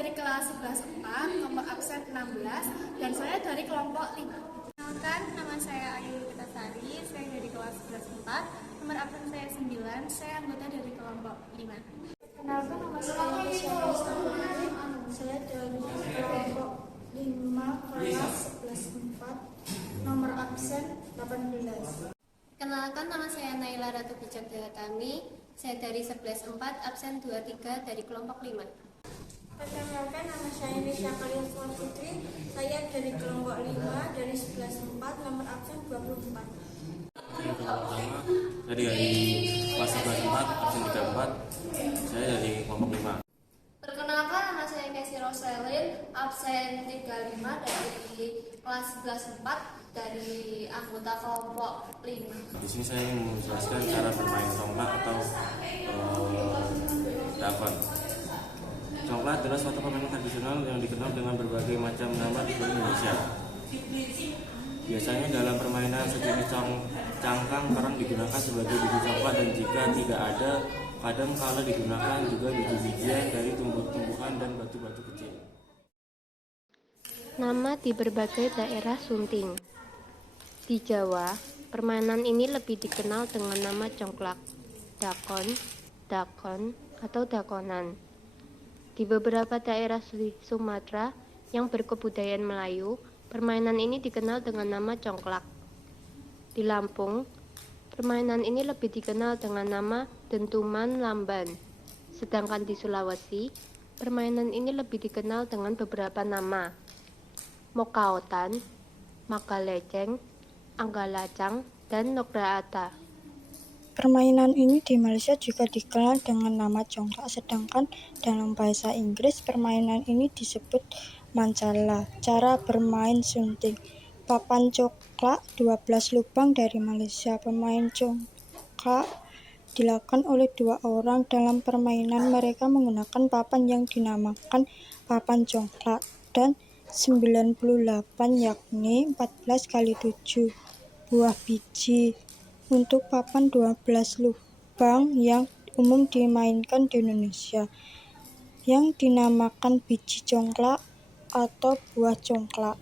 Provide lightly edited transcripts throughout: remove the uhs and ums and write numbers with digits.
dari kelas 11-4, nomor absen 16, dan saya dari kelompok 5. Kenalkan, nama saya Ayu Kitasari, saya dari kelas 11-4, nomor absen saya 9, saya anggota dari kelompok 5. Kenalkan, nama saya Syahri Safiri, saya dari kelompok 5 kelas 11-4, nomor absen 18. Kenalkan, nama saya Naila Ratu Bijak Dewatami, saya dari 11-4, absen 23 dari kelompok 5. Perkenalkan, nama saya Nisha Kaliaswa Putri, saya dari kelompok 5 dari 11-4, nomor absen 24. Yang pertama, saya dari kelas 11-4, absen 34, saya dari kelompok 5. Perkenalkan, nama saya Casey Roselin, absen 35 dari kelas 11-4 dari anggota kelompok 5. Di sini saya ingin menjelaskan cara bermain congklak atau dakon. Congklak adalah suatu permainan tradisional yang dikenal dengan berbagai macam nama di seluruh Indonesia. Biasanya dalam permainan sejenis cangkang kerang digunakan sebagai biji congklak, dan jika tidak ada, kadang kala digunakan juga biji-bijian dari tumbuh-tumbuhan dan batu-batu kecil. Nama di berbagai daerah sunting. Di Jawa, permainan ini lebih dikenal dengan nama congklak, dakon, dakon, atau dakonan. Di beberapa daerah di Sumatera yang berkebudayaan Melayu, permainan ini dikenal dengan nama congklak. Di Lampung, permainan ini lebih dikenal dengan nama dentuman lamban. Sedangkan di Sulawesi, permainan ini lebih dikenal dengan beberapa nama: mokaotan, makaleceng, anggalacang, dan nokraata. Permainan ini di Malaysia juga dikenal dengan nama congklak, sedangkan dalam bahasa Inggris permainan ini disebut mancala. Cara bermain sunting. Papan congklak 12 lubang dari Malaysia. Pemain congklak dilakukan oleh 2 orang. Dalam permainan mereka menggunakan papan yang dinamakan papan congklak dan 98, yakni 14 kali 7 buah biji. Untuk papan 12 lubang yang umum dimainkan di Indonesia, yang dinamakan biji congklak atau buah congklak.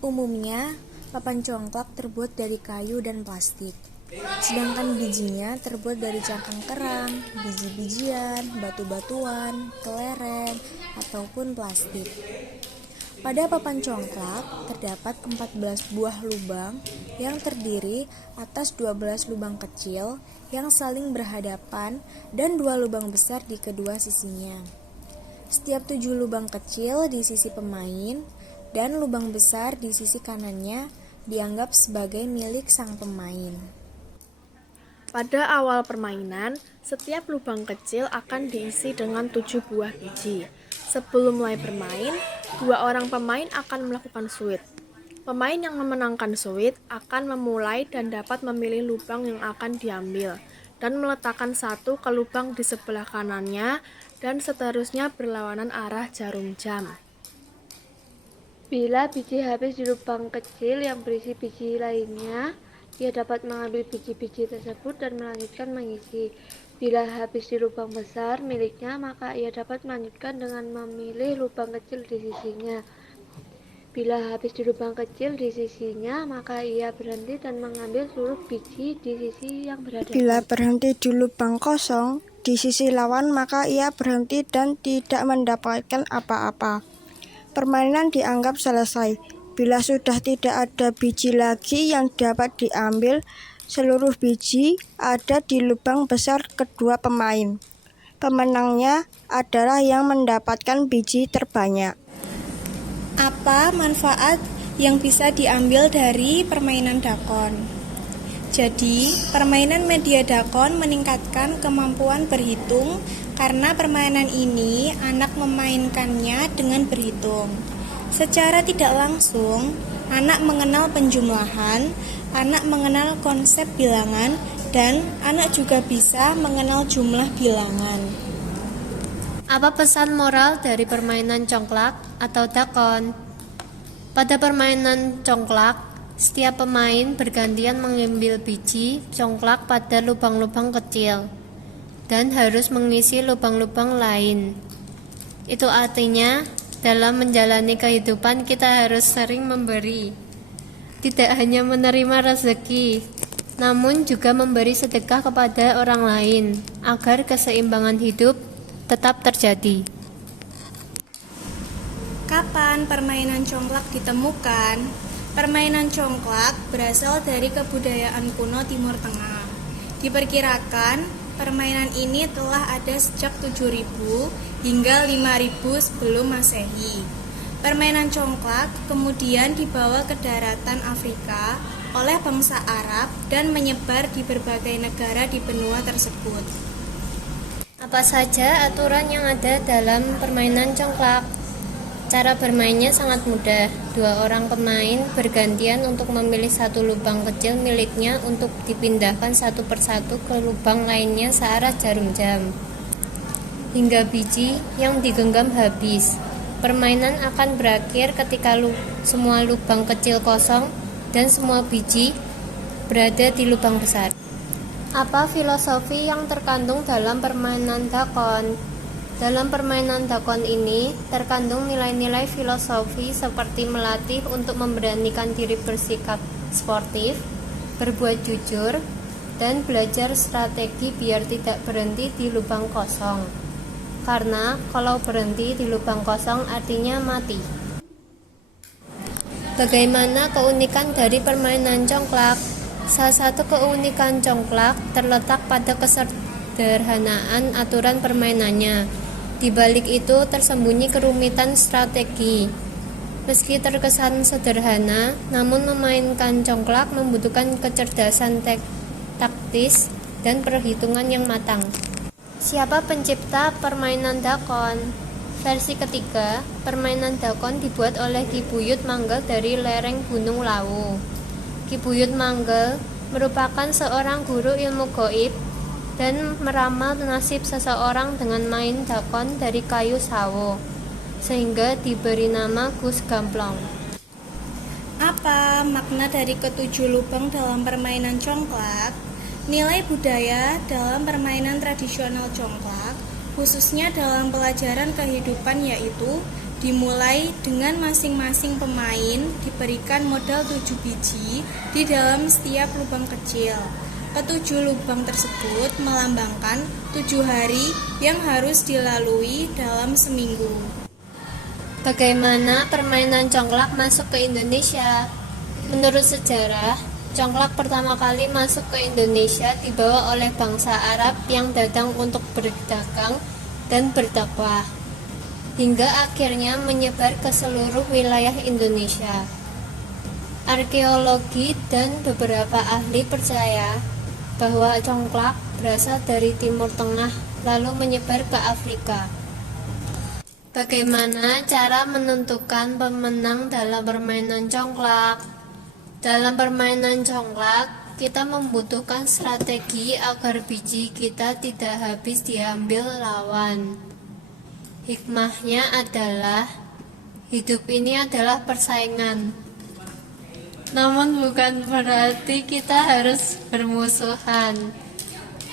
Umumnya, papan congklak terbuat dari kayu dan plastik, sedangkan bijinya terbuat dari cangkang kerang, biji-bijian, batu-batuan, kelereng, ataupun plastik. Pada papan congklak terdapat 14 buah lubang yang terdiri atas 12 lubang kecil yang saling berhadapan dan 2 lubang besar di kedua sisinya. Setiap 7 lubang kecil di sisi pemain dan lubang besar di sisi kanannya dianggap sebagai milik sang pemain. Pada awal permainan, setiap lubang kecil akan diisi dengan 7 buah biji. Sebelum mulai bermain, 2 orang pemain akan melakukan switch. Pemain yang memenangkan switch akan memulai dan dapat memilih lubang yang akan diambil dan meletakkan satu ke lubang di sebelah kanannya, dan seterusnya berlawanan arah jarum jam. Bila biji habis di lubang kecil yang berisi biji lainnya, ia dapat mengambil biji-biji tersebut dan melanjutkan mengisi. Bila habis di lubang besar miliknya, maka ia dapat melanjutkan dengan memilih lubang kecil di sisinya. Bila habis di lubang kecil di sisinya, maka ia berhenti dan mengambil seluruh biji di sisi yang berhadapan. Bila berhenti di lubang kosong di sisi lawan, maka ia berhenti dan tidak mendapatkan apa-apa. Permainan dianggap selesai bila sudah tidak ada biji lagi yang dapat diambil. Seluruh biji ada di lubang besar kedua pemain. Pemenangnya adalah yang mendapatkan biji terbanyak. Apa manfaat yang bisa diambil dari permainan dakon? Jadi, permainan media dakon meningkatkan kemampuan berhitung karena permainan ini anak memainkannya dengan berhitung. Secara tidak langsung, anak mengenal penjumlahan, anak mengenal konsep bilangan, dan anak juga bisa mengenal jumlah bilangan. Apa pesan moral dari permainan congklak atau dakon? Pada permainan congklak, setiap pemain bergantian mengambil biji congklak pada lubang-lubang kecil dan harus mengisi lubang-lubang lain. Itu artinya dalam menjalani kehidupan kita harus sering memberi. Tidak hanya menerima rezeki, namun juga memberi sedekah kepada orang lain agar keseimbangan hidup tetap terjadi. Kapan permainan congklak ditemukan? Permainan congklak berasal dari kebudayaan kuno Timur Tengah. Diperkirakan, permainan ini telah ada sejak 7.000 hingga 5.000 sebelum Masehi. Permainan congklak kemudian dibawa ke daratan Afrika oleh bangsa Arab dan menyebar di berbagai negara di benua tersebut. Apa saja aturan yang ada dalam permainan congklak? Cara bermainnya sangat mudah. 2 orang pemain bergantian untuk memilih satu lubang kecil miliknya untuk dipindahkan satu persatu ke lubang lainnya searah jarum jam, hingga biji yang digenggam habis. Permainan akan berakhir ketika semua lubang kecil kosong dan semua biji berada di lubang besar. Apa filosofi yang terkandung dalam permainan dakon? Dalam permainan dakon ini terkandung nilai-nilai filosofi seperti melatih untuk memberanikan diri bersikap sportif, berbuat jujur, dan belajar strategi biar tidak berhenti di lubang kosong. Karena kalau berhenti di lubang kosong artinya mati. Bagaimana keunikan dari permainan congklak? Salah satu keunikan congklak terletak pada kesederhanaan aturan permainannya. Di balik itu tersembunyi kerumitan strategi. Meski terkesan sederhana, namun memainkan congklak membutuhkan kecerdasan taktis dan perhitungan yang matang. Siapa pencipta permainan dakon? Versi ketiga, permainan dakon dibuat oleh Ki Buyut Manggel dari lereng Gunung Lawu. Ki Buyut Manggel merupakan seorang guru ilmu gaib dan meramal nasib seseorang dengan main dakon dari kayu sawo, sehingga diberi nama Gus Gamplong. Apa makna dari ketujuh lubang dalam permainan congklak? Nilai budaya dalam permainan tradisional congklak, khususnya dalam pelajaran kehidupan, yaitu dimulai dengan masing-masing pemain diberikan modal 7 biji di dalam setiap lubang kecil. Ketujuh lubang tersebut melambangkan 7 hari yang harus dilalui dalam seminggu. Bagaimana permainan congklak masuk ke Indonesia? Menurut sejarah, congklak pertama kali masuk ke Indonesia dibawa oleh bangsa Arab yang datang untuk berdagang dan berdakwah, hingga akhirnya menyebar ke seluruh wilayah Indonesia. Arkeologi dan beberapa ahli percaya bahwa congklak berasal dari Timur Tengah lalu menyebar ke Afrika. Bagaimana cara menentukan pemenang dalam permainan congklak? Dalam permainan congklak, kita membutuhkan strategi agar biji kita tidak habis diambil lawan. Hikmahnya adalah hidup ini adalah persaingan. Namun bukan berarti kita harus bermusuhan.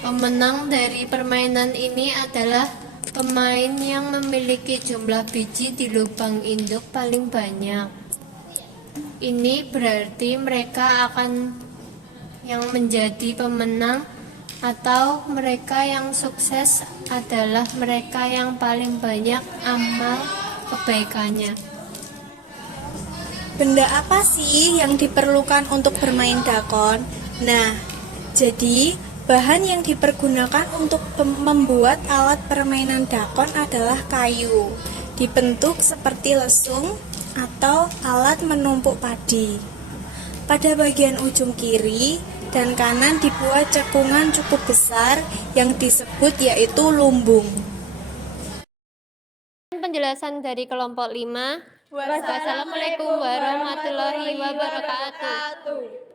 Pemenang dari permainan ini adalah pemain yang memiliki jumlah biji di lubang induk paling banyak. Ini berarti mereka akan yang menjadi pemenang, atau mereka yang sukses adalah mereka yang paling banyak amal kebaikannya. Benda apa sih yang diperlukan untuk bermain dakon? Nah, jadi bahan yang dipergunakan untuk membuat alat permainan dakon adalah kayu, dibentuk seperti lesung atau alat menumpuk padi. Pada bagian ujung kiri dan kanan dibuat cekungan cukup besar yang disebut yaitu lumbung. Penjelasan dari kelompok 5. Wassalamualaikum warahmatullahi wabarakatuh.